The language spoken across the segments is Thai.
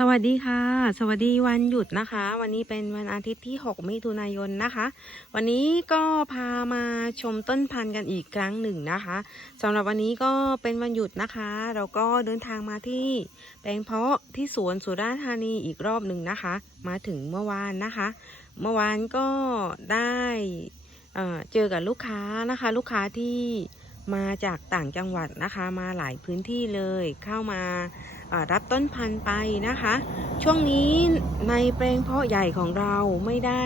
สวัสดีค่ะ สวัสดีวันหยุดนะคะ วันนี้เป็นวันอาทิตย์ที่ 6 มิถุนายนนะคะ วันนี้ก็พามาชมต้นพันธุ์กันอีกครั้งหนึ่งนะคะสำหรับวันนี้ก็เป็นวันหยุดนะคะ เราก็เดินทางมาที่แปลงเพาะที่สวนสุราษฎร์ธานีอีกรอบหนึ่งนะคะ มาถึงเมื่อวานนะคะ เมื่อวานก็ได้เเจอกับลูกค้านะคะ ลูกค้าที่มาจากต่างจังหวัดนะคะ มาหลายพื้นที่เลยเข้ามา รับต้นพันธุ์ไปนะคะ ช่วงนี้ในแปลงเพาะใหญ่ของเราไม่ได้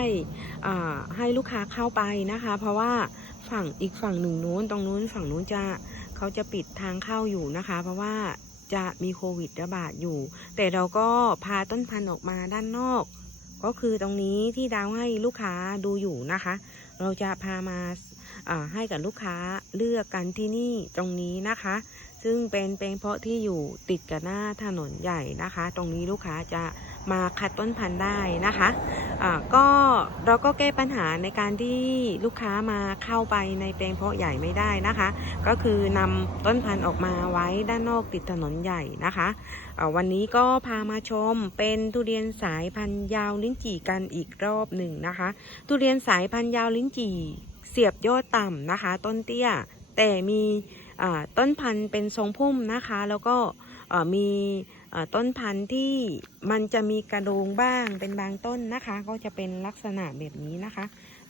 ให้ลูกค้าเข้าไปนะคะ เพราะว่าฝั่งอีกฝั่งหนึ่งนู้นตรงนู้นฝั่งนู้นจะเขาจะปิดทางเข้าอยู่นะคะ เพราะว่าจะมีโควิดระบาดอยู่ แต่เราก็พาต้นพันธุ์ออกมาด้านนอก ก็คือตรงนี้ที่ดาวให้ลูกค้าดูอยู่นะคะ เราจะพามาให้กับลูกค้าเลือกกันที่นี่ตรงนี้นะคะ ซึ่งเป็นแปลงเพาะที่อยู่ติดกับหน้าถนนใหญ่นะคะ ตรงนี้ลูกค้าจะมาคัดต้นพันธุ์ได้นะคะอ่าก็เราก็แก้ปัญหาในการที่ลูกค้ามาเข้าไปในแปลงเพาะใหญ่ไม่ได้นะคะ ก็คือนำต้นพันธุ์ออกมาไว้ด้านนอกติดถนนใหญ่นะคะอ่าวันนี้ก็พามาชมเป็นทุเรียนสายพันธุ์ยาวลิ้นจี่กันอีกรอบหนึ่งนะคะ ทุเรียนสายพันธุ์ยาวลิ้นจี่เสียบยอดต่ำนะคะ ต้นเตี้ยแต่มี ต้นพันธุ์เป็นทรงพุ่มนะคะ แล้วก็มีต้นพันธุ์ที่มันจะมีกระโดงบ้างเป็นบางต้นนะคะ ก็จะเป็นลักษณะแบบนี้นะคะ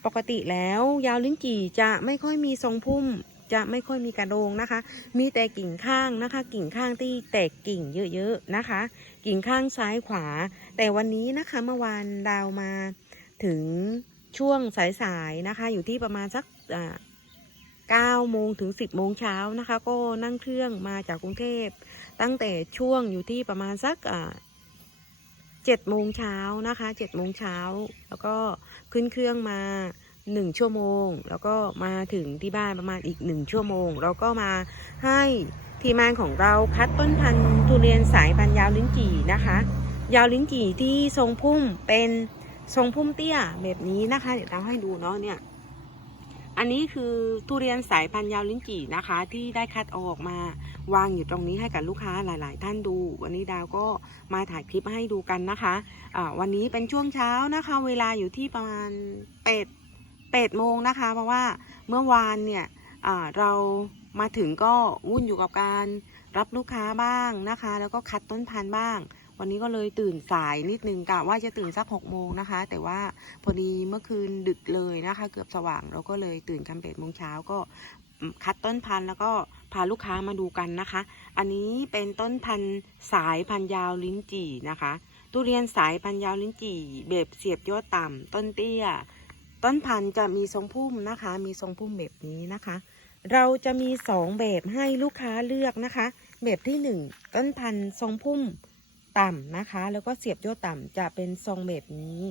ปกติแล้วยาวลิ้นจี่จะไม่ค่อยมีทรงพุ่มจะไม่ค่อยมีกระโดงนะคะ มีแต่กิ่งข้างนะคะ กิ่งข้างที่แตกกิ่งเยอะๆนะคะ กิ่งข้างซ้ายขวา แต่วันนี้นะคะเมื่อวานดาวมาถึงช่วงสายๆนะคะ อยู่ที่ประมาณสักอ่า 9โมงถึง 10 โมงเช้านะคะ ก็นั่งเครื่องมาจากกรุงเทพ ตั้งแต่ช่วงอยู่ที่ประมาณสักอ่า7โมงเช้านะคะ7โมงเช้า แล้วก็ขึ้นเครื่องมา1ชั่วโมง แล้วก็มาถึงที่บ้านประมาณอีก1ชั่วโมงเราก็มาให้ทีมงานของเราคัดต้นพันธุ์ทุเรียนสายพันธุ์ยาวลิ้นจี่นะคะ ยาวลิ้นจี่ที่ทรงพุ่มเป็นทรงพุ่มเตี้ยแบบนี้นะคะ เดี๋ยวเราให้ดูเนาะเนี่ย อันนี้คือทุเรียนสายพันธุ์ยาวลิ้นจี่นะคะ ที่ได้คัดออกมาวางอยู่ตรงนี้ให้กับลูกค้าหลาย ๆ ท่านดู วันนี้ดาวก็มาถ่ายคลิปให้ดูกันนะคะอ่าวันนี้เป็นช่วงเช้านะคะ เวลาอยู่ที่ประมาณเปดเปดโมงนะคะ เพราะว่าเมื่อวานเนี่ยเรามาถึงก็วุ่นอยู่กับการรับลูกค้าบ้างนะคะ แล้วก็คัดต้นพันธุ์บ้าง วันนี้ก็เลยตื่นสายนิดนึงกะว่าจะตื่นสักหกโมงนะคะ แต่ว่าพอดีเมื่อคืนดึกเลยนะคะ เกือบสว่างเราก็เลยตื่นกันแปดโมงเช้าก็คัดต้นพันธุ์แล้วก็พาลูกค้ามาดูกันนะคะ อันนี้เป็นต้นพันธุ์สายพันธุ์ยาวลิ้นจี่นะคะ ทุเรียนสายพันธุ์ยาวลิ้นจี่แบบเสียบยอดต่ำต้นเตี้ย ต้นพันธุ์จะมีทรงพุ่มนะคะ มีทรงพุ่มแบบนี้นะคะ เราจะมีสองแบบให้ลูกค้าเลือกนะคะ แบบที่หนึ่งต้นพันธุ์ทรงพุ่ม ต่ำนะคะ แล้วก็เสียบยอดต่ำจะเป็นทรงแบบนี้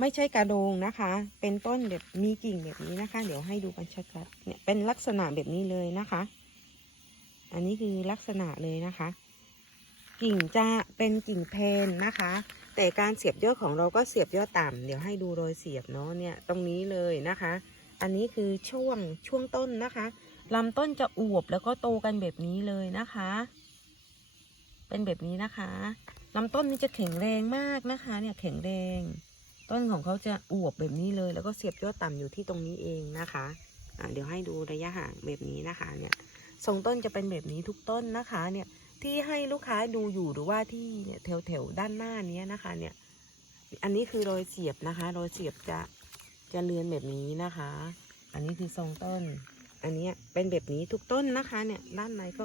ไม่ใช่กระโดงนะคะ เป็นต้นแบบมีกิ่งแบบนี้นะคะ เดี๋ยวให้ดูกันชัดๆเนี่ยเป็นลักษณะแบบนี้เลยนะคะ อันนี้คือลักษณะเลยนะคะ กิ่งจะเป็นกิ่งเพนนะคะ แต่การเสียบยอดของเราก็เสียบยอดต่ำเดี๋ยวให้ดูรอยเสียบเนาะเนี่ยตรงนี้เลยนะคะ อันนี้คือช่วงช่วงต้นนะคะลำต้นจะอวบแล้วก็โตกันแบบนี้เลยนะคะ เป็นแบบนี้นะคะ ลำต้นนี้จะแข็งแรงมากนะคะ เนี่ยแข็งแรง ต้นของเขาจะอวบแบบนี้เลย แล้วก็เสียบยอดต่ำอยู่ที่ตรงนี้เองนะคะอ่าเดี๋ยวให้ดูระยะห่างแบบนี้นะคะ เนี่ยทรงต้นจะเป็นแบบนี้ทุกต้นนะคะ เนี่ยที่ให้ลูกค้าดูอยู่หรือว่าที่เนี่ยแถวแถวๆด้านหน้านี้นะคะ เนี่ย อันนี้คือรอยเสียบนะคะ รอยเสียบจะจะเลือนแบบนี้นะคะ อันนี้คือทรงต้น อันนี้เป็นแบบนี้ทุกต้นนะคะ เนี่ยด้านในก็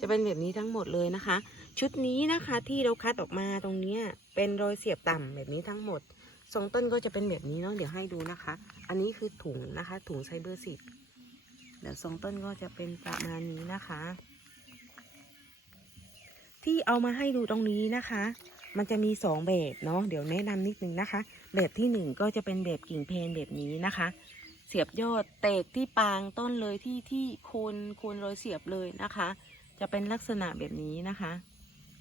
จะเป็นแบบนี้ทั้งหมดเลยนะคะ ชุดนี้นะคะที่เราคัดออกมาตรงเนี้ยเป็นรอยเสียบต่ำแบบนี้ทั้งหมดทรงต้นก็จะเป็นแบบนี้เนาะเดี๋ยวให้ดูนะคะ อันนี้คือถุงนะคะ ถุงไซเบอร์สิบเดี๋ยวทรงต้นก็จะเป็นประมาณนี้นะคะ ที่เอามาให้ดูตรงนี้นะคะ มันจะมีสองแบบเนาะเดี๋ยวแนะนำนิดนึงนะคะ แบบที่หนึ่งก็จะเป็นแบบกิ่งเพนแบบนี้นะคะ เสียบยอดเตกที่ปางต้นเลยที่ที่โคนโคนรอยเสียบเลยนะคะ จะเป็นลักษณะแบบนี้นะคะ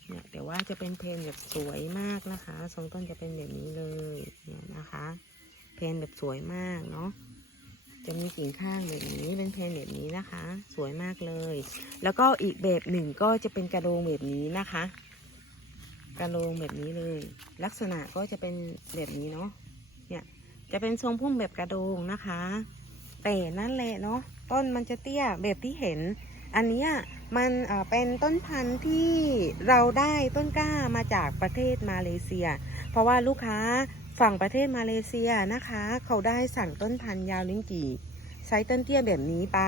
เนี่ยแต่ว่าจะเป็นเพนแบบสวยมากนะคะทรงต้นจะเป็นแบบนี้เลยเนี่ยนะคะ เพนแบบสวยมากเนาะจะมีกิ่งข้างแบบนี้เป็นเพนแบบนี้นะคะ สวยมากเลย แล้วก็อีกแบบหนึ่งก็จะเป็นกระโดงแบบนี้นะคะ กระโลงแบบนี้เลย ลักษณะก็จะเป็นแบบนี้เนาะเนี่ยจะเป็นทรงพุ่มแบบกระโดงนะคะ แต่นั่นแหละเนาะต้นมันจะเตี้ยแบบที่เห็น อันนี้ มันเป็นต้นพันธุ์ที่เราได้ต้นกล้ามาจากประเทศมาเลเซีย เพราะว่าลูกค้าฝั่งประเทศมาเลเซียนะคะ เขาได้สั่งต้นพันธุ์ยาวลิ้นจี่ไซส์ต้นเตี้ยแบบนี้ไป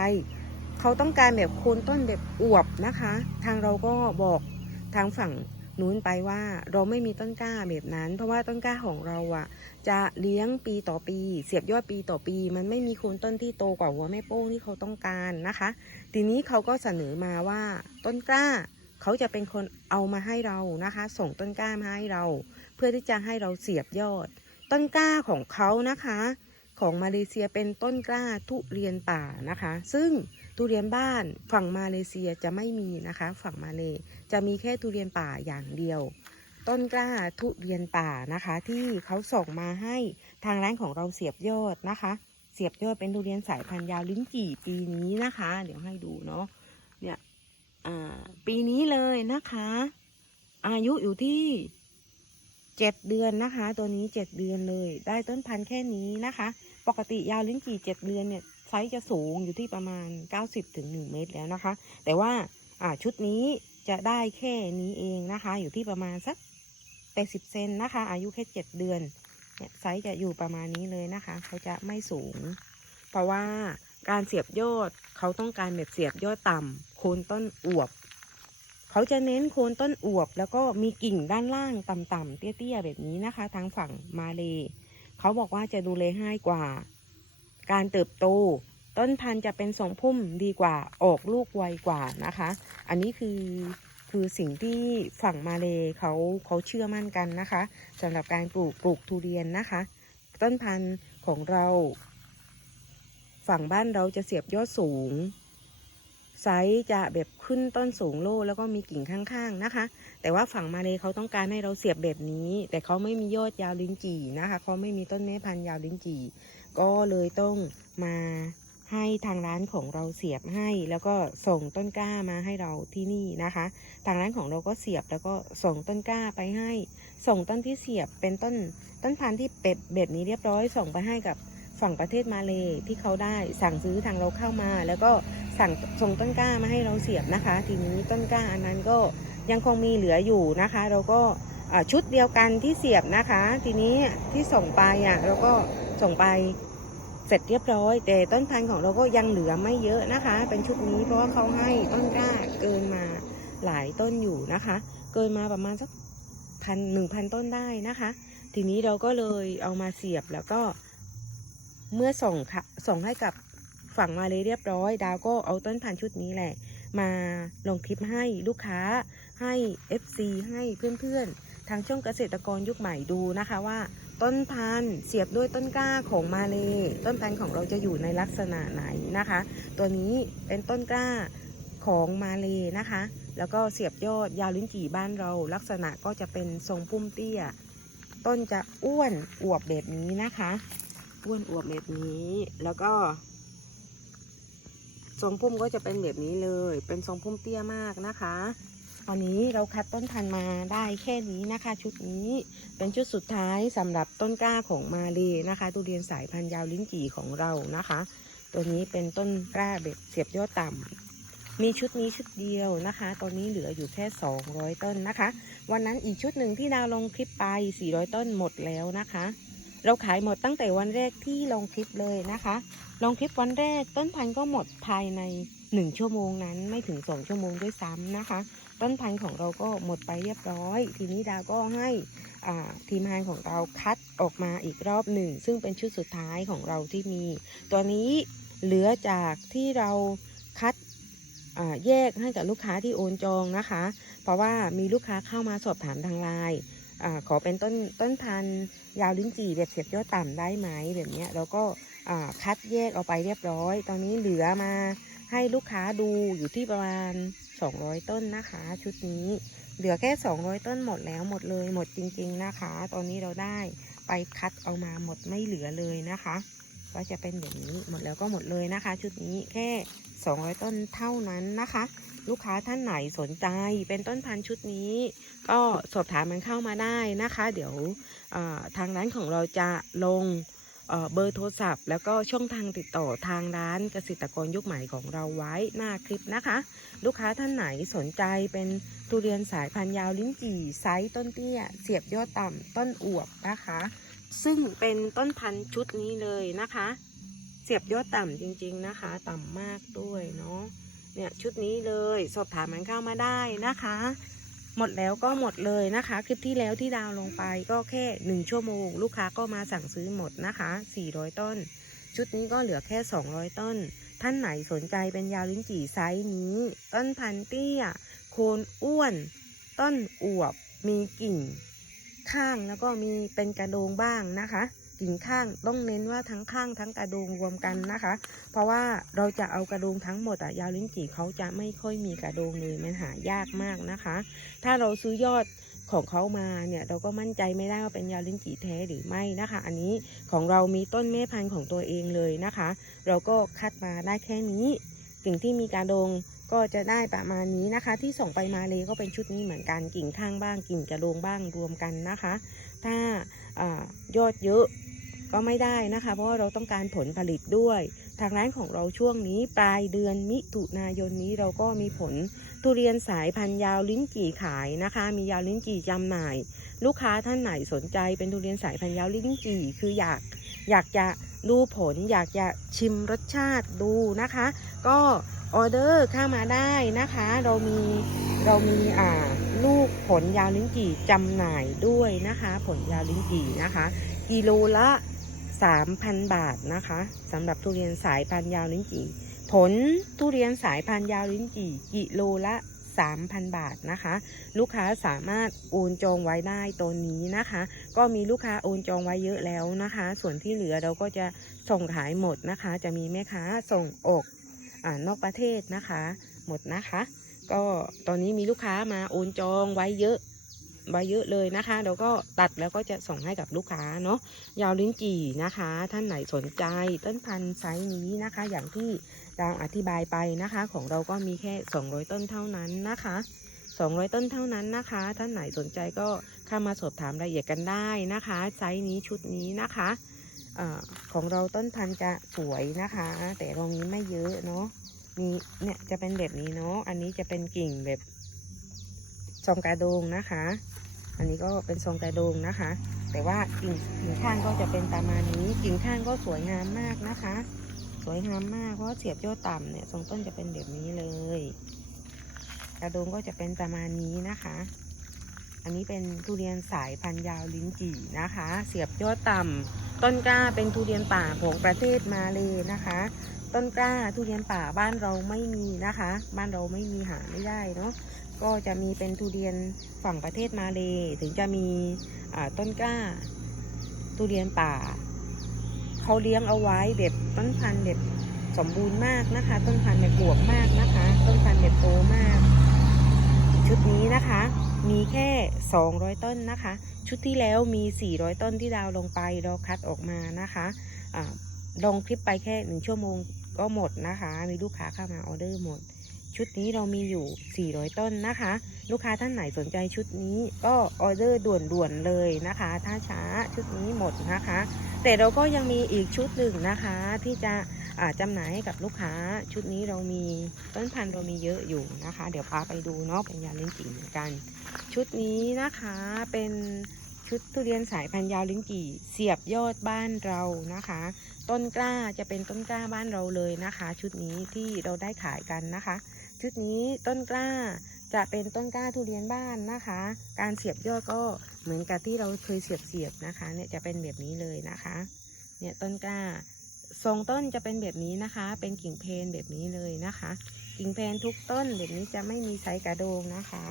เขาต้องการแบบโคนต้นแบบอวบนะคะ ทางเราก็บอกทางฝั่ง นู้นไปว่าเราไม่มีต้นกล้าแบบนั้น เพราะว่าต้นกล้าของเราอะจะเลี้ยงปีต่อปี เสียบยอดปีต่อปี มันไม่มีโคนต้นที่โตกว่าหัวแม่โป้งที่เขาต้องการนะคะ ทีนี้เขาก็เสนอมาว่าต้นกล้าเขาจะเป็นคนเอามาให้เรานะคะ ส่งต้นกล้ามาให้เรา เพื่อที่จะให้เราเสียบยอด ต้นกล้าของเขานะคะ ของมาเลเซียเป็นต้นกล้าทุเรียนป่านะคะ ซึ่ง ทุเรียนบ้านฝั่งมาเลเซียจะไม่มีนะคะ ฝั่งมาเลจะมีแค่ทุเรียนป่าอย่างเดียว ต้นกล้าทุเรียนป่านะคะ ที่เขาส่งมาให้ทางร้านของเราเสียบยอดนะคะ เสียบยอดเป็นทุเรียนสายพันธุ์ยาวลิ้นจี่ปีนี้นะคะ เดี๋ยวให้ดูเนาะเนี่ยปีนี้เลยนะคะ อายุอยู่ที่เจ็ดเดือนนะคะ ตัวนี้เจ็ดเดือนเลย ได้ต้นพันธุ์แค่นี้นะคะ ปกติยาวลิ้นจี่เจ็ดเดือนเนี่ย ไซส์จะสูงอยู่ที่ประมาณ 90ถึง1เมตรแล้วนะคะ แต่ว่าอ่าชุดนี้จะได้แค่นี้เองนะคะ อยู่ที่ประมาณสัก 80 เซนนะคะ อายุแค่ 7 เดือนเนี่ยไซส์จะอยู่ประมาณนี้เลยนะคะ เขาจะไม่สูง เพราะว่าการเสียบยอดเขาต้องการแบบเสียบยอดต่ำโคนต้นอวบ เขาจะเน้นโคนต้นอวบ แล้วก็มีกิ่งด้านล่างต่ำๆเตี้ยๆแบบนี้นะคะ ทางฝั่งมาเล เขาบอกว่าจะดูแลง่ายกว่า การเติบโต ต้นพันธุ์จะเป็นทรงพุ่มดีกว่าออกลูกไวกว่านะคะ อันนี้คือคือสิ่งที่ฝั่งมาเลเขาเขาเชื่อมั่นกันนะคะสำหรับการปลูกปลูกทุเรียนนะคะ ต้นพันธุ์ของเรา ฝั่งบ้านเราจะเสียบยอดสูงไซส์จะแบบขึ้นต้นสูงโล่แล้วก็มีกิ่งข้างๆนะคะ แต่ว่าฝั่งมาเลเขาต้องการให้เราเสียบแบบนี้ แต่เขาไม่มียอดยาวลิ้นจี่นะคะเขาไม่มีต้นแม่พันธุ์ยาวลิ้นจี่ ก็เลยต้องมาให้ทางร้านของเราเสียบให้ แล้วก็ส่งต้นกล้ามาให้เราที่นี่นะคะ ทางร้านของเราก็เสียบแล้วก็ส่งต้นกล้าไปให้ ส่งต้นที่เสียบเป็นต้นต้นพันธุ์ที่เป็ดแบบนี้เรียบร้อย ส่งไปให้กับฝั่งประเทศมาเลยที่เขาได้สั่งซื้อทางเราเข้ามา แล้วก็สั่งส่งต้นกล้ามาให้เราเสียบนะคะ ทีนี้ต้นกล้าอันนั้นก็ยังคงมีเหลืออยู่นะคะ เราก็ชุดเดียวกันที่เสียบนะคะ ทีนี้ที่ส่งไปอะเราก็ส่งไป เสร็จเรียบร้อย แต่ต้นพันธุ์ของเราก็ยังเหลือไม่เยอะนะคะ เป็นชุดนี้เพราะว่าเขาให้ต้นกล้าเกินมาหลายต้นอยู่นะคะ เกินมาประมาณสักพันหนึ่งพันต้นได้นะคะ ทีนี้เราก็เลยเอามาเสียบแล้วก็เมื่อส่งค่ะส่งให้กับฝั่งมาเลยเรียบร้อย ดาวก็เอาต้นพันธุ์ชุดนี้แหละ มาลงคลิปให้ลูกค้าให้ FC ให้เพื่อนๆทางช่องเกษตรกรยุคใหม่ดูนะคะว่า ต้นพันธุ์เสียบด้วยต้นกล้าของมาเลต้นพันธุ์ของเราจะอยู่ในลักษณะไหนนะคะ ตัวนี้เป็นต้นกล้าของมาเลนะคะ แล้วก็เสียบยอดยาวลิ้นจี่บ้านเรา ลักษณะก็จะเป็นทรงพุ่มเตี้ย ต้นจะอ้วนอวบแบบนี้นะคะ อ้วนอวบแบบนี้ แล้วก็ทรงพุ่มก็จะเป็นแบบนี้เลย เป็นทรงพุ่มเตี้ยมากนะคะ อนนี้เราคัดต้นพันธุ์มาได้แค่นี้นะคะ ชุดนี้เป็นชุดสุดท้ายสำหรับต้นกล้าของมาเลยนะคะทุเรียนสายพันธุ์ยาวลิ้นจี่ของเรานะคะ ตัวนี้เป็นต้นกล้าแบบเสียบยอดต่ำมีชุดนี้ชุดเดียวนะคะ ตอนนี้เหลืออยู่แค่ 200 ต้นนะคะ วันนั้นอีกชุดหนึ่งที่ดาวลงคลิปไป 400 ต้นหมดแล้วนะคะ เราขายหมดตั้งแต่วันแรกที่ลงคลิปเลยนะคะ ลงคลิปวันแรกต้นพันธุ์ก็หมดภายใน 1 ชั่วโมงนั้นไม่ถึง 2 ชั่วโมงด้วยซ้ำนะคะ ต้นพันธุ์ของเราก็หมดไปเรียบร้อย ทีนี้ดาวก็ให้ทีมงานของเราคัดออกมาอีกรอบหนึ่ง ซึ่งเป็นชุดสุดท้ายของเราที่มี ตัวนี้เหลือจากที่เราคัดแยกให้กับลูกค้าที่โอนจองนะคะ เพราะว่ามีลูกค้าเข้ามาสอบถามทางไลน์อขอเป็นต้นต้นพันธุ์ยาวลิ้นจี่แบบเสียบยอดต่ำได้ไหมแบบนี้เราก็คัดแยกเอาไปเรียบร้อย ตอนนี้เหลือมา ให้ลูกค้าดูอยู่ที่ประมาณ 200 ต้นนะคะ ชุดนี้ เหลือแค่ 200 ต้นหมดแล้วหมดเลยหมดจริง ๆนะคะ ตอนนี้เราได้ไปคัดเอามาหมดไม่เหลือเลยนะคะ ก็จะเป็นอย่างนี้หมดแล้วก็หมดเลยนะคะ ชุดนี้แค่ 200 ต้นเท่านั้นนะคะ ลูกค้าท่านไหนสนใจเป็นต้นพันธุ์ชุดนี้ ก็สอบถามมันเข้ามาได้นะคะ เดี๋ยวทางร้านของเราจะลง เบอร์โทรศัพท์ แล้วก็ช่องทางติดต่อทางร้านเกษตรกรยุคใหม่ของเราไว้หน้าคลิปนะคะ ลูกค้าท่านไหนสนใจเป็นทุเรียนสายพันธุ์ยาวลิ้นจี่ไซส์ต้นเตี้ย เสียบยอดต่ำต้นอวบนะคะ ซึ่งเป็นต้นพันธุ์ชุดนี้เลยนะคะ เสียบยอดต่ำจริงๆนะคะ ต่ำมากด้วยเนาะเนี่ยชุดนี้เลยสอบถามมันเข้ามาได้นะคะ หมดแล้วก็หมดเลยนะคะ คลิปที่แล้วที่ดาวลงไปก็แค่หนึ่งชั่วโมง ลูกค้าก็มาสั่งซื้อหมดนะคะ 400 ต้น ชุดนี้ก็เหลือแค่ 200 ต้น ท่านไหนสนใจเป็นยาวลิ้นจี่ไซส์นี้ ต้นพันเตี้ย โคนอ้วน ต้นอวบ มีกิ่ง ข้างแล้วก็มีเป็นกระโดงบ้างนะคะ กิ่งข้างต้องเน้นว่าทั้งข้างทั้งกระโดงรวมกันนะคะ เพราะว่าเราจะเอากระโดงทั้งหมดอะยาวลิ้นจี่เขาจะไม่ค่อยมีกระโดงเลยมันหายากมากนะคะ ถ้าเราซื้อยอดของเขามาเนี่ยเราก็มั่นใจไม่ได้ว่าเป็นยาลิ้นจี่แท้หรือไม่นะคะ อันนี้ของเรามีต้นแม่พันธุ์ของตัวเองเลยนะคะ เราก็คัดมาได้แค่นี้กิ่งที่มีกระโดงก็จะได้ประมาณนี้นะคะ ที่ส่งไปมาเลยก็เป็นชุดนี้เหมือนกันกิ่งข้างบ้างกิ่งกระโดงบ้างรวมกันนะคะ ถ้าอายอดเยอะ ก็ไม่ได้นะคะ เพราะว่าเราต้องการผลผลิตด้วย ทางร้านของเราช่วงนี้ปลายเดือนมิถุนายนนี้เราก็มีผลทุเรียนสายพันธุ์ยาวลิ้นจี่ขายนะคะ มียาวลิ้นจี่จำหน่าย ลูกค้าท่านไหนสนใจเป็นทุเรียนสายพันธุ์ยาวลิ้นจี่คืออยากอยากจะดูผลอยากจะชิมรสชาติดูนะคะ ก็ออเดอร์เข้ามาได้นะคะ เรามีเรามีอ่าลูกผลยาวลิ้นจี่จำหน่ายด้วยนะคะ ผลยาวลิ้นจี่นะคะ กิโลละ 3,000 บาทนะคะสำหรับทุเรียนสายพันยาวลิ้นจี่ผลทุเรียนสายพันยาวลิ้นจี่กิโลละ 3,000 บาทนะคะ ลูกค้าสามารถโอนจองไว้ได้ตัวนี้นะคะ ก็มีลูกค้าโอนจองไว้เยอะแล้วนะคะ ส่วนที่เหลือเราก็จะส่งขายหมดนะคะ จะมีแม่ค้าส่งออกอนอกประเทศนะคะ หมดนะคะ ก็ตอนนี้มีลูกค้ามาโอนจองไว้เยอะ ไว้เยอะเลยนะคะ เราก็ตัดแล้วก็จะส่งให้กับลูกค้าเนาะยาวลิ้นจี่นะคะ ท่านไหนสนใจต้นพันธุ์ไซส์นี้นะคะ อย่างที่ดาวอธิบายไปนะคะ ของเราก็มีแค่ 200 ต้นเท่านั้นนะคะ200 ต้นเท่านั้นนะคะ ท่านไหนสนใจก็เข้ามาสอบถามรายละเอียดกันได้นะคะ ไซส์นี้ชุดนี้นะคะอของเราต้นพันธุ์จะสวยนะคะ แต่เรามีไม่เยอะเนาะมีเนี่ยจะเป็นแบบนี้เนาะอันนี้จะเป็นกิ่งแบบ ทรงกระโดงนะคะ อันนี้ก็เป็นทรงกระโดงนะคะ แต่ว่ากิ่งกิ่งข้างก็จะเป็นประมาณนี้ กิ่งข้างก็สวยงามมากนะคะ สวยงามมากเพราะเสียบยอดต่ำเนี่ยทรงต้นจะเป็นแบบนี้เลย กระโดงก็จะเป็นประมาณนี้นะคะ อันนี้เป็นทุเรียนสายพันธุ์ยาวลิ้นจี่นะคะ เสียบยอดต่ำต้นกล้าเป็นทุเรียนป่าของประเทศมาเลยนะคะต้นกล้าทุเรียนป่าบ้านเราไม่มีนะคะ บ้านเราไม่มีหาไม่ได้เนาะ ก็จะมีเป็นทุเรียนฝั่งประเทศมาเลถึงจะมีต้นกล้า ทุเรียนป่า เขาเลี้ยงเอาไว้แบบต้นพันธุ์แบบสมบูรณ์มากนะคะ ต้นพันธุ์แบบบวบมากนะคะ ต้นพันธุ์แบบโตมาก ชุดนี้นะคะ มีแค่ 200 ต้นนะคะ ชุดที่แล้วมี 400 ต้นที่ดาวลงไปเราคัดออกมานะคะอ่าลงคลิปไปแค่หนึ่งชั่วโมงก็หมดนะคะ มีลูกค้าเข้ามาออเดอร์หมด ชุดนี้เรามีอยู่ 400 ต้นนะคะ ลูกค้าท่านไหนสนใจชุดนี้ก็ออเดอร์ด่วนๆเลยนะคะ ถ้าช้าชุดนี้หมดนะคะ แต่เราก็ยังมีอีกชุดหนึ่งนะคะ ที่จะอ่าจำหน่ายให้กับลูกค้าชุดนี้เรามีต้นพันธุ์เรามีเยอะอยู่นะคะ เดี๋ยวพาไปดูเนาะเป็นยาลิ้นจี่เหมือนกัน ชุดนี้นะคะเป็นชุดทุเรียนสายพันธุ์ยาวลิ้นจี่เสียบยอดบ้านเรานะคะ ต้นกล้าจะเป็นต้นกล้าบ้านเราเลยนะคะ ชุดนี้ที่เราได้ขายกันนะคะ ชุดนี้ต้นกล้าจะเป็นต้นกล้าทุเรียนบ้านนะคะ การเสียบยอดก็เหมือนกับที่เราเคยเสียบเสียบๆนะคะเนี่ยจะเป็นแบบนี้เลยนะคะ เนี่ยต้นกล้าทรงต้นจะเป็นแบบนี้นะคะ เป็นกิ่งเพนแบบนี้เลยนะคะ กิ่งเพนทุกต้นแบบนี้จะไม่มีไซส์กระโดงนะคะ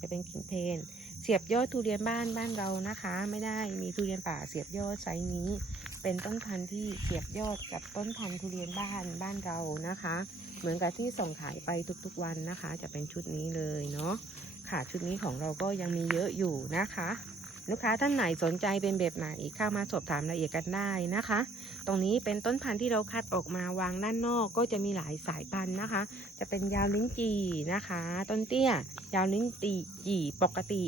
จะเป็นกิ่งเพนเสียบยอดทุเรียนบ้านบ้านเรานะคะ ไม่ได้มีทุเรียนป่าเสียบยอดไซส์นี้ เป็นต้นพันธุ์ที่เสียบยอดกับต้นพันธุ์ทุเรียนบ้านบ้านเรานะคะ เหมือนกับที่ส่งขายไปทุกๆวันนะคะ จะเป็นชุดนี้เลยเนาะค่ะชุดนี้ของเราก็ยังมีเยอะอยู่นะคะ ลูกค้าท่านไหนสนใจเป็นแบบไหนเข้ามาสอบถามรายละเอียดกันได้นะคะ ตรงนี้เป็นต้นพันธุ์ที่เราคัดออกมาวางด้านนอกก็จะมีหลายสายพันธุ์นะคะ จะเป็นยาวลิ้นจี่นะคะ ต้นเตี้ย ยาวลิ้นจี่จี่ปกติ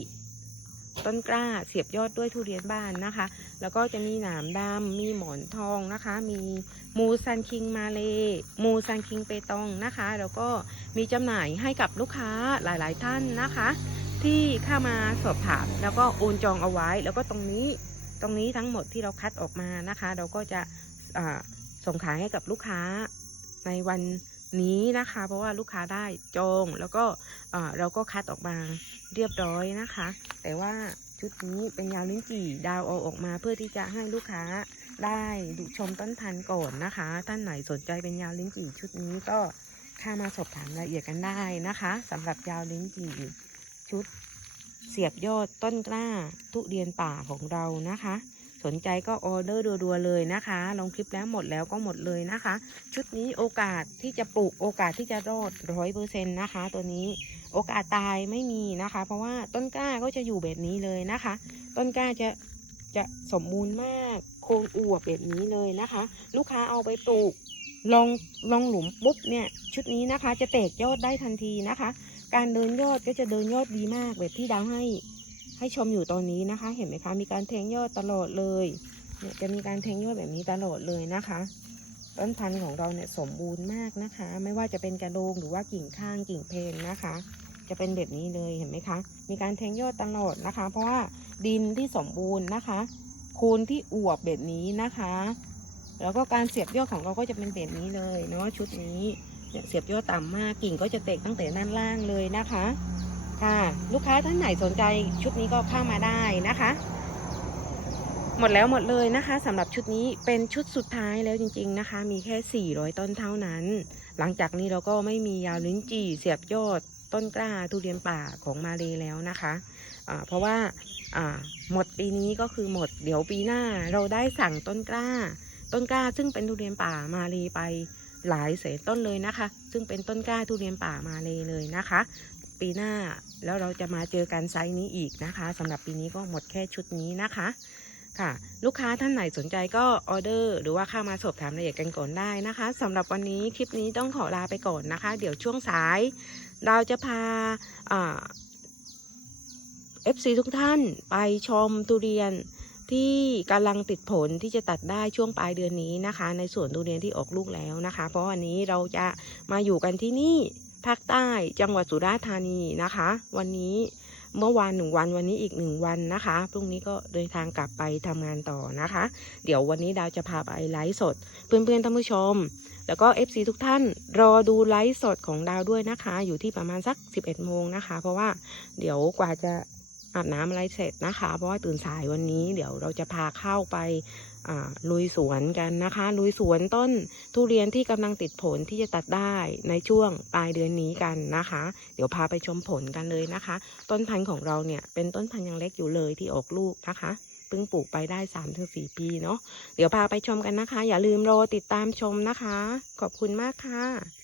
ต้นกล้าเสียบยอดด้วยทุเรียนบ้านนะคะ แล้วก็จะมีหนามดำมีหมอนทองนะคะ มีมูซันคิงมาเล มูซันคิงเปตองนะคะ แล้วก็มีจำหน่ายให้กับลูกค้าหลายๆท่านนะคะ ที่เข้ามาสอบถามแล้วก็โอนจองเอาไว้ แล้วก็ตรงนี้ตรงนี้ทั้งหมดที่เราคัดออกมานะคะ เราก็จะส่งขายให้กับลูกค้าในวัน นี้นะคะ เพราะว่าลูกค้าได้จองแล้วก็เราก็คัดออกมาเรียบร้อยนะคะ แต่ว่าชุดนี้เป็นยาวลิ้นจี่ดาวเอาออกมาเพื่อที่จะให้ลูกค้าได้ดูชมต้นพันธุ์ก่อนนะคะ ท่านไหนสนใจเป็นยาวลิ้นจี่ชุดนี้ก็เข้ามาสอบถามรายละเอียดกันได้นะคะสำหรับยาวลิ้นจี่ชุดเสียบยอดต้นกล้าทุเรียนป่าของเรานะคะ สนใจก็ออเดอร์ดัวๆเลยนะคะ ลงคลิปแล้วหมดแล้วก็หมดเลยนะคะ ชุดนี้โอกาสที่จะปลูกโอกาสที่จะรอดร้อยเปอร์เซ็นต์นะคะ ตัวนี้โอกาสตายไม่มีนะคะ เพราะว่าต้นกล้าก็จะอยู่แบบนี้เลยนะคะ ต้นกล้าจะจะสมบูรณ์มากโคนอวบแบบนี้เลยนะคะ ลูกค้าเอาไปปลูกลองลองหลุมปุ๊บเนี่ยชุดนี้นะคะจะแตกยอดได้ทันทีนะคะ การเดินยอดก็จะเดินยอดดีมากแบบที่ดาวให้ ให้ชมอยู่ตอนนี้นะคะ เห็นไหมคะ มีการแทงยอดตลอดเลยเนี่ยจะมีการแทงยอดแบบนี้ตลอดเลยนะคะ ต้นพันธุ์ของเราเนี่ยสมบูรณ์มากนะคะ ไม่ว่าจะเป็นกระโดงหรือว่ากิ่งข้างกิ่งเพนนะคะ จะเป็นแบบนี้เลยเห็นไหมคะ มีการแทงยอดตลอดนะคะ เพราะว่าดินที่สมบูรณ์นะคะโคนที่อวบแบบนี้นะคะ แล้วก็การเสียบยอดของเราก็จะเป็นแบบนี้เลยเนาะชุดนี้เนี่ยเสียบยอดต่ำมากกิ่งก็จะเตกตั้งแต่ด้านล่างเลยนะคะ ค่ะลูกค้าท่านไหนสนใจชุดนี้ก็เข้ามาได้นะคะ หมดแล้วหมดเลยนะคะสำหรับชุดนี้เป็นชุดสุดท้ายแล้วจริง ๆนะคะ มีแค่ 400 ต้นเท่านั้น หลังจากนี้เราก็ไม่มียาวลิ้นจี่เสียบยอดต้นกล้าทุเรียนป่าของมาเลยแล้วนะคะอ่าเพราะว่าอ่าหมดปีนี้ก็คือหมดเดี๋ยวปีหน้าเราได้สั่งต้นกล้า ต้นกล้าซึ่งเป็นทุเรียนป่ามาเลยไปหลายแสนต้นเลยนะคะ ซึ่งเป็นต้นกล้าทุเรียนป่ามาเลยเลยนะคะ ปีหน้า แล้วเราจะมาเจอกันไซส์นี้อีกนะคะสำหรับปีนี้ก็หมดแค่ชุดนี้นะคะค่ะ ลูกค้าท่านไหนสนใจก็ออเดอร์ หรือว่าเข้ามาสอบถามรายละเอียดกันก่อนได้นะคะสำหรับวันนี้คลิปนี้ต้องขอลาไปก่อนนะคะ เดี๋ยวช่วงสาย เราจะพาเอ่า FC ทุกท่านไปชมทุเรียนที่กำลังติดผลที่จะตัดได้ช่วงปลายเดือนนี้นะคะ ในสวนทุเรียนที่ออกลูกแล้วนะคะ เพราะวันนี้เราจะมาอยู่กันที่นี่ ภาคใต้จังหวัดสุราษฎร์ธานีนะคะ วันนี้เมื่อวานหนึ่งวันวันนี้อีกหนึ่งวันนะคะพรุ่งนี้ก็เดินทางกลับไปทำงานต่อนะคะ เดี๋ยววันนี้ดาวจะพาไปไลฟ์สด เพื่อนๆท่านผู้ชม แล้วก็ FC ทุกท่านรอดูไลฟ์สดของดาวด้วยนะคะ อยู่ที่ประมาณสัก 11โมงนะคะ เพราะว่าเดี๋ยวกว่าจะอาบน้ำอะไรเสร็จนะคะ เพราะว่าตื่นสายวันนี้เดี๋ยวเราจะพาเข้าไป ลุยสวนกันนะคะ ลุยสวนต้นทุเรียนที่กำลังติดผลที่จะตัดได้ในช่วงปลายเดือนนี้กันนะคะ เดี๋ยวพาไปชมผลกันเลยนะคะ ต้นพันธุ์ของเราเนี่ยเป็นต้นพันธุ์ยังเล็กอยู่เลยที่ออกลูกนะคะเพิ่งปลูกไปได้3าถึงสปีเนาะเดี๋ยวพาไปชมกันนะคะ อย่าลืมรอติดตามชมนะคะ ขอบคุณมากค่ะ